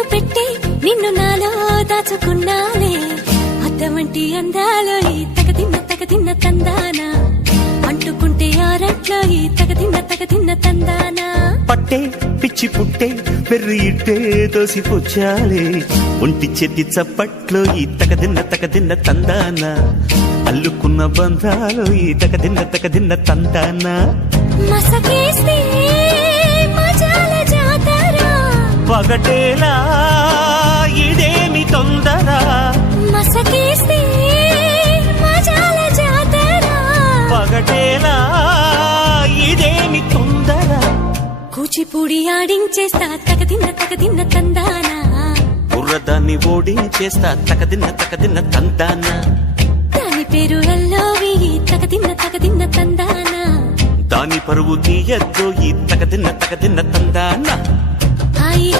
కన్ను పెట్టి నిన్ను నాలో దాచుకున్నాలే అద్దమంటి అందాలో ఈ తగదిన్న తందానా అంటుకుంటే ఆరట్లో ఈ తగదిన్న తందానా పట్టే పిచ్చి పుట్టే వెర్రి ఇట్టే దోసిపుచ్చాలే ఒంటి చేతి చప్పట్లో ఈ తగదిన్న తందానా అల్లుకున్న బంధాలు ఈ తగదిన్న తందానా మసకేస్తే మజాల జాతర పగటేలా ఇదేమి తొందర మసకేస్తే మజాల జాతర పగటేలా ఇదేమి తొందర కూచిపూడి ఆడించేస్తా తగదిన్న తందానా బుర్రదాన్ని ఓడించేస్తా తగదిన్న తందానా దాని పేరు ఎల్లోవి తగదిన్న తందానా దాని పరువు తీయద్దు ఈ తగదిన్న తందానా